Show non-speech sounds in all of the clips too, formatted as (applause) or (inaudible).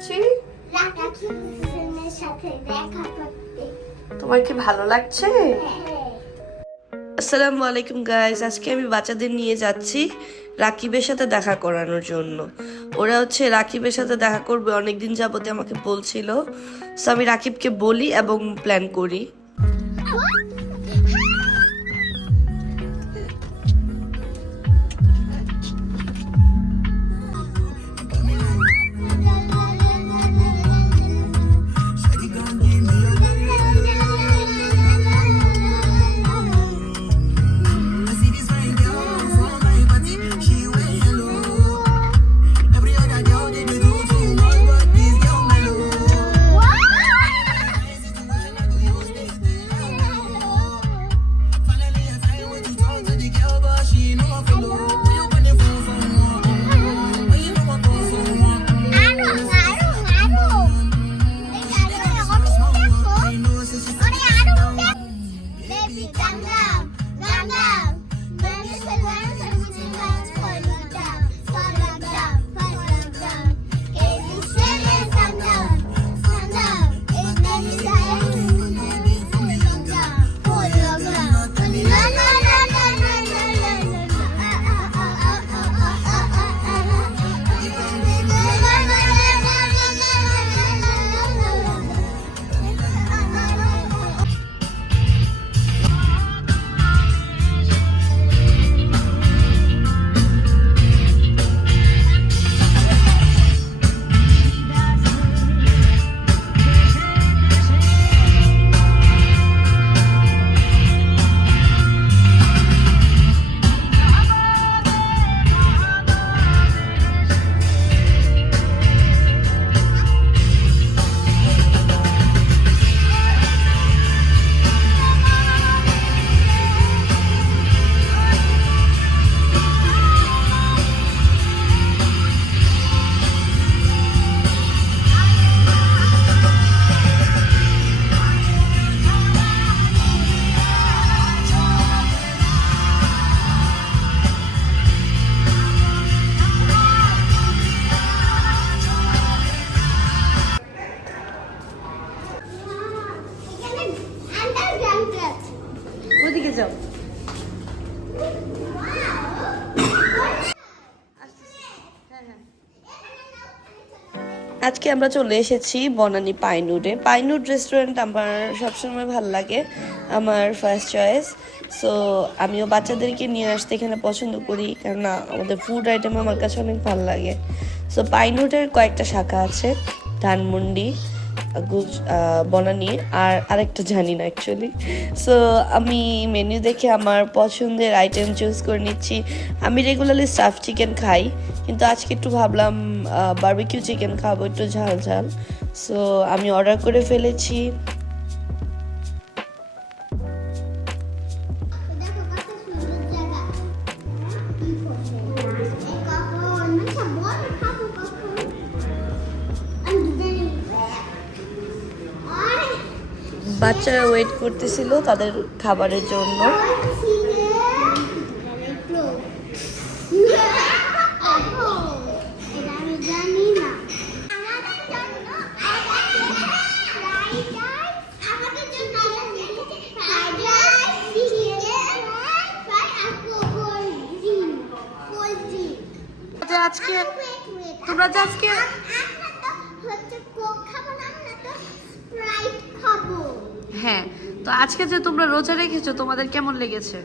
যাচ্ছি তোমার কি ভালো লাগছে? হ্যাঁ। আসসালামু আলাইকুম গাইস আজকে আমি বাচ্চাদের নিয়ে যাচ্ছি রাকিবের সাথে দেখা করানোর জন্য। ওরা হচ্ছে রাকিবের সাথে দেখা করবে অনেকদিন যাবতে আমাকে বলছিল। সো আমি রাকিবকে বলি এবং প্ল্যান করি। আজকে আমরা চলে এসেছি বনানী পাইনুডে পাইনুড রেস্টুরেন্ট আমার সবসময় ভালো লাগে, আমার ফার্স্ট চয়েস সো আমিও বাচ্চাদেরকে নিয়ে আসতে এখানে পছন্দ করি, কেননা আমাদের ফুড আইটেম আমার কাছে অনেক ভালো লাগে। সো পাইনুডের কয়েকটা শাখা আছে, ধানমন্ডি গুজ আহ, বনানী আর আরেকটা জানি না অ্যাকচুয়ালি সো আমি মেনু দেখে আমার পছন্দের আইটেম চুজ করে নিচ্ছি। আমি রেগুলারলি স্টাফ চিকেন খাই কিন্তু আজকে একটু ভাবলাম বারবিকিউ চিকেন খাব একটু ঝাল ঝাল। সো আমি অর্ডার করে ফেলেছি। বাচ্চারা ওয়েট করতেছিল তাদের খাবারের জন্য। এটা আমি জানি না আমাদের জন্য আমাদের জন্য ফ্রাইড রাইস চিকেন ফ্রাই আর কোকোজি কোকোজি যে আজকে তোমরা যে আজকে আমরা তো হচ্ছে কোক খাব না আমরা তো স্প্রাইট খাব হ্যাঁ তো আজকে যে তোমরা রোজা রেখেছো তোমাদের কেমন লেগেছে?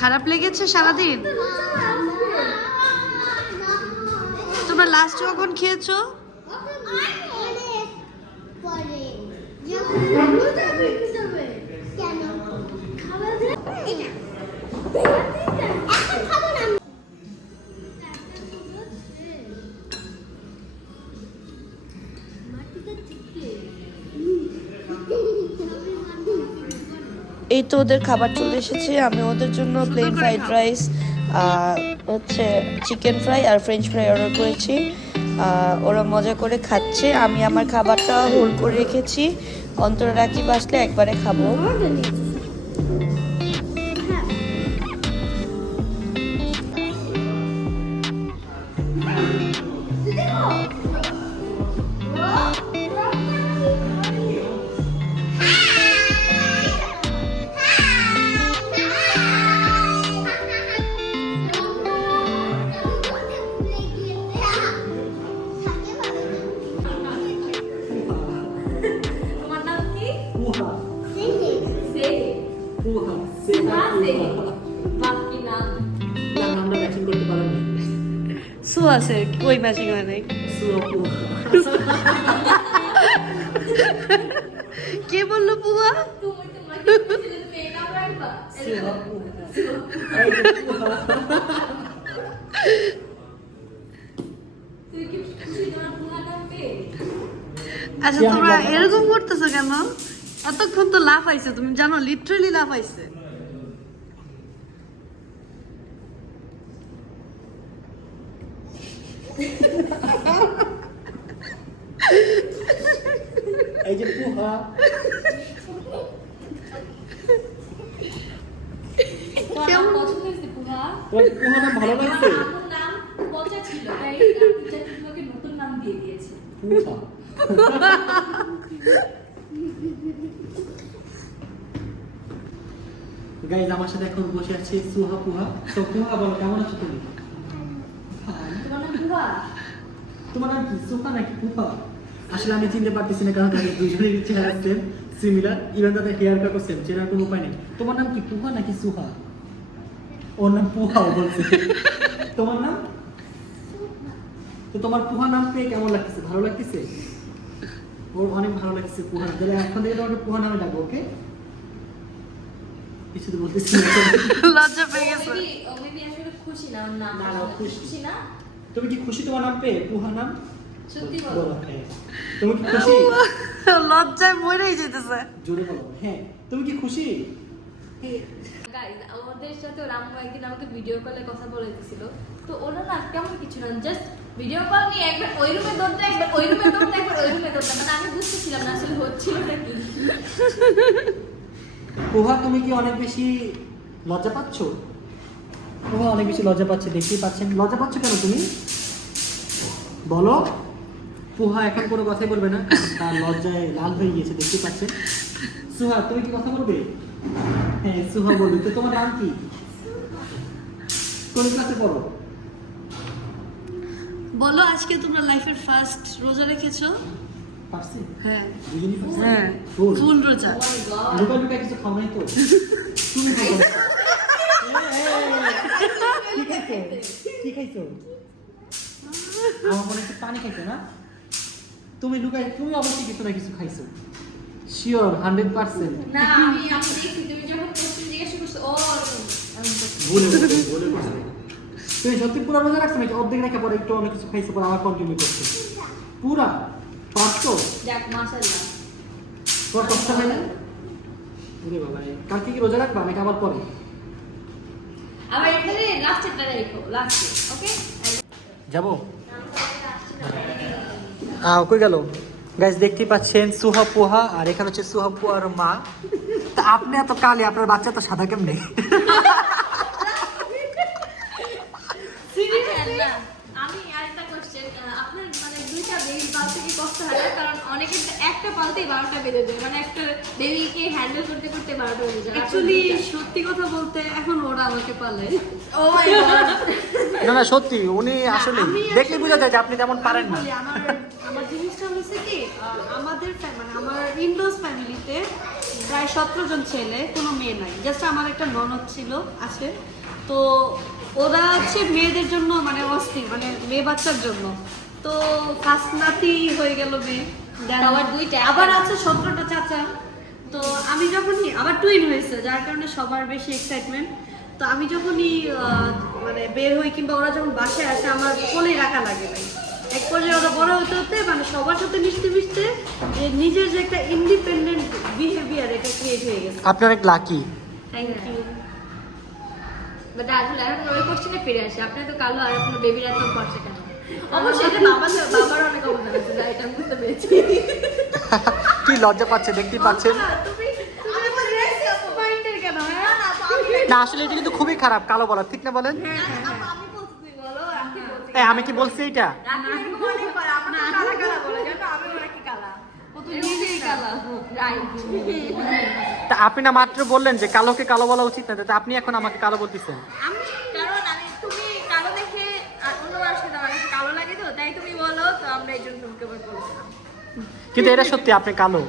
খারাপ লেগেছে সারাদিন? তোমরা লাস্ট কখন খেয়েছো? এই তো ওদের খাবার চলে এসেছে, আমি ওদের জন্য প্লেন ফ্রাইড রাইস হচ্ছে চিকেন ফ্রাই আর ফ্রেঞ্চ ফ্রাই অর্ডার করেছি। ওরা মজা করে খাচ্ছে, আমি আমার খাবারটা হোল্ড করে রেখেছি। অন্তরা রাখি বাসলে একবারে খাব। বাকি নাম না আমরা ম্যাচিং করতে পারলাম না। সু আছে কই ম্যাচিং হয় নাই। কে বলল পুয়া? আচ্ছা তোমরা এরকম করতেছো কেন? এতক্ষণ তো লাভ আইছে তুমি জানো লিটারালি লাভ আইছে। এই যে পুহা। তোমার পছন্দ হয়েছে পুহা তোমার পুহা নাম ভালো লাগছে? নাম পচা ছিল তাই টিচার তোমাকে নতুন নাম দিয়ে দিয়েছে। পুহা। (laughs) গাইজ আমার সাথে এখন বসে আছে সুহা পুহা। তো পুহা বলো, কেমন আছো তুমি? তোমার নাম পুহা তোমার কি? সুহা নাকি পুহা? আসলে আমি চিনতে পারতেছি না, কারণ তাদের দুজনেরই চেহারা সেম সিমিলার ইভেন তাদের হেয়ার কাটও সেম চেনার কোনো উপায় নেই। তোমার নাম কি? পুহা নাকি সুহা? ওর নাম পুহাও বলছে। তোমার নাম? তো তোমার পুহা নাম পেয়ে কেমন লাগতেছে? ভালো লাগতেছে? ওর অনেক ভালো লাগছে পুহা তাহলে এখন থেকে তোমাকে পুহা নামে ডাকবো ওকে কিছু তো বলতেছি লজ্জা পেয়ে গেছে। ও মেবি আসলে খুশি না ওর নাম খুশি। না। তুমি কি খুশি তোমার নাম পেয়ে পুহা নাম? সত্যি বলো। বলো তুমি কি খুশি? লজ্জায় মরেই যেতেছে। জোরে বলো। হ্যাঁ। তুমি কি খুশি? আমাদের সাথে ওর আম্মু একদিন আমাকে ভিডিও কলে কথা বলে দিছিল তো ওরা না কেমন কিছু না জাস্ট ভিডিও কল নিয়ে একবার ওই রুমে দৌড়তে একবার ওই রুমে দৌড়তে একবার ওই রুমে দৌড়তে মানে আমি বুঝতেছিলাম না আসলে হচ্ছিল নাকি। পুহা তুমি কি অনেক বেশি লজ্জা পাচ্ছ? পুহা অনেক বেশি লজ্জা পাচ্ছে দেখতেই পাচ্ছেন। লজ্জা পাচ্ছ কেন তুমি? বলো। পুহা এখন কোনো কথাই বলবে না। তার লজ্জায় লাল হয়ে গিয়েছে দেখতে পাচ্ছেন। সুহা তুমি কি কথা বলবে? হ্যাঁ সুহা বলবে। তো তোমার নাম কি? কোন ক্লাসে পড়ো? বলো আজকে তোমরা লাইফের ফার্স্ট রোজা রেখেছো? পারছি হ্যাঁ। দুজনই পারছি? হ্যাঁ। ফুল ফুল রোজা। Oh my God. লুকা লুকা কিছু খাও নাই তো? তুমি খাও (laughs) কি খাইছো? কি খাইছো? আমার মনে হচ্ছে পানি খাইছো না? তুমি লুকাই তুমি অবশ্যই কিছু না কিছু খাইছো। শিওর হান্ড্রেড পার্সেন্ট না আমি আমি দেখছি তুমি যখন কোশ্চেন জিজ্ঞাসা করছ ও ভুলে ভুলে তুমি সত্যি পুরো রোজা রাখছো নাকি? অর্ধেক রেখে পরে একটু অনেক কিছু খাইছো পরে আবার কন্টিনিউ করছ? পুরা? পাঁচশো যাক মাশাআল্লাহ। তোমার কষ্ট হয় না? ওরে বাবা কালকে কি রোজা রাখবা? নাকি আবার পরে? আবার এখানে লাস্টেরটা রেখো লাস্টে ওকে যাব? আহ কই গেল? গাইজ দেখতেই পাচ্ছেন সুহা পোহা আর এখানে হচ্ছে সুহা পোহার মা। তা আপনি এত কালে আপনার বাচ্চা তো সাদা কেমনে Seriously? না, আমি আরেকটা কোশ্চেন আপনার মানে দুইটা বেবি পালতে কি কষ্ট হয় না? কারণ অনেকের তো একটা পালতেই বারোটা বেজে যায়। মানে একটা বেবিকে হ্যান্ডেল করতে করতে বারোটা বেজে যায়। অ্যাকচুয়ালি সত্যি কথা বলতে এখন ওরা আমাকে পালে। ও (laughs) না না সত্যি উনি আসলে দেখলে বোঝা যায় যে আপনি তেমন পারেন না। আমার আমার জিনিসটা হচ্ছে কি আমাদের মানে আমার ইন্ডোজ ফ্যামিলিতে প্রায় সতেরো জন ছেলে কোনো মেয়ে নাই। জাস্ট আমার একটা ননদ ছিল আছে। তো ওরা হচ্ছে মেয়েদের জন্য মানে অস্থির মানে মেয়ে বাচ্চার জন্য। তো ফার্স্ট নাতি হয়ে গেল মেয়ে। আবার দুইটা। আবার আছে সতেরোটা চাচা। তো আমি যখনই আবার টুইন হয়েছে যার কারণে সবার বেশি এক্সাইটমেন্ট তো আমি যখনই মানে বের হই কিংবা ওরা যখন বাসায় আসে আমার রাখা লাগে ভাই এক পর্যায়ে ওরা বড় হতে হতে মানে সবার সাথে মিশতে মিশতে যে নিজের যে একটা ইন্ডিপেন্ডেন্ট বিহেভিয়ার এটা ক্রিয়েট হয়ে গেছে। আপনি অনেক লাকি থ্যাংক ইউ বাট আসলে এখন ওই কোশ্চেনে ফিরে আসে। আপনি তো কালো আর আপনার বেবির খরচা কেন? অবশ্যই এটা বাবা বাবার অনেক অবদান আছে যা আমি বুঝতে পেরেছি। কি লজ্জা পাচ্ছে দেখতেই পাচ্ছেন। হ্যাঁ? না আসলে এটা কিন্তু খুবই খারাপ কালো বলা ঠিক না বলেন? আমি বলছি আমি বলছি। এ, আমি কি বলছি এটা রাখি এরকম অনেক করে আমরা কালা কালা বলে জানো আমি ওরা কি কালা ও তো নিজেই কালা রাইট। তা আপনি না মাত্র বললেন যে কালোকে কালো বলা উচিত না তা আপনি এখন আমাকে কালো বলতেছেন আমি কারণ আমি তুমি কালো দেখে আর অন্য মানুষের সাথে আমার কাছে কালো লাগে তো তাই তুমি বলো তো আমরা এই জন্য তোমাকে বলছিলাম কিন্তু এটা সত্যি আপনি কালো।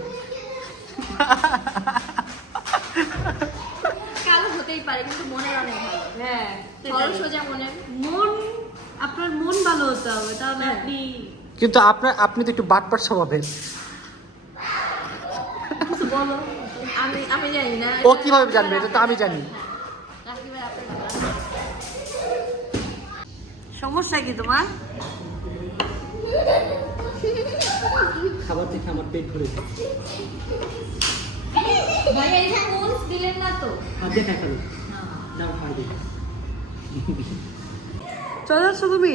কালো হতেই পারে কিন্তু মনের অনেক ভালো। হ্যাঁ সোজা মনের। মন আপনার মন ভালো হতে হবে তাহলে আপনি কিন্তু আপনার আপনি তো একটু বাটপাট স্বভাবের। কিছু বলো। আমি আমি জানি না। ও কীভাবে জানবে? এটা তো আমি জানি। সমস্যা কি তোমার? খাবার দেখে আমার পেট ভরে দিলেন না তো? খাবে দাও দিই চলে যাচ্ছ তুমি?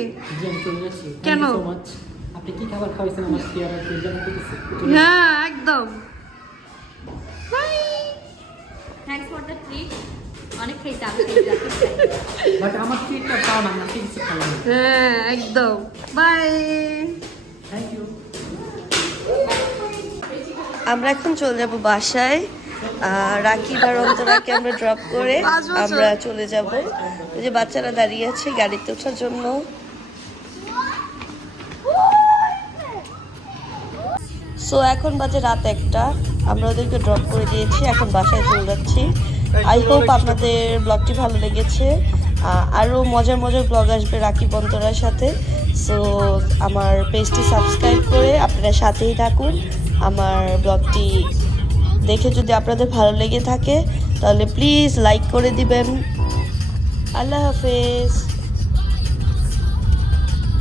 কেন? আপনি কি খাবার খাওয়াইছেন আমার শেয়ার হ্যাঁ একদম। থ্যাঙ্কস ফর দ্য ট্রিট অনেক বাট আমার ট্রিটটা পাও না কিছু খাব হ্যাঁ একদম। বাই। আমরা এখন চলে যাব বাসায়। আহ, রাকিব আর অন্তরাকে আমরা ড্রপ করে আমরা চলে যাব। ওই যে বাচ্চারা দাঁড়িয়ে আছে গাড়িতে ওঠার জন্য। সো এখন বাজে রাত একটা। আমরা ওদেরকে ড্রপ করে দিয়েছি। এখন বাসায় চলে যাচ্ছি। আই হোপ আপনাদের ব্লগটি ভালো লেগেছে। আরও মজার মজার ব্লগ আসবে রাখি বন্তরার সাথে। সো আমার পেজটি সাবস্ক্রাইব করে আপনারা সাথেই থাকুন। আমার ব্লগটি দেখে যদি আপনাদের ভালো লেগে থাকে, তাহলে প্লিজ লাইক করে দিবেন। আল্লাহ হাফেজ।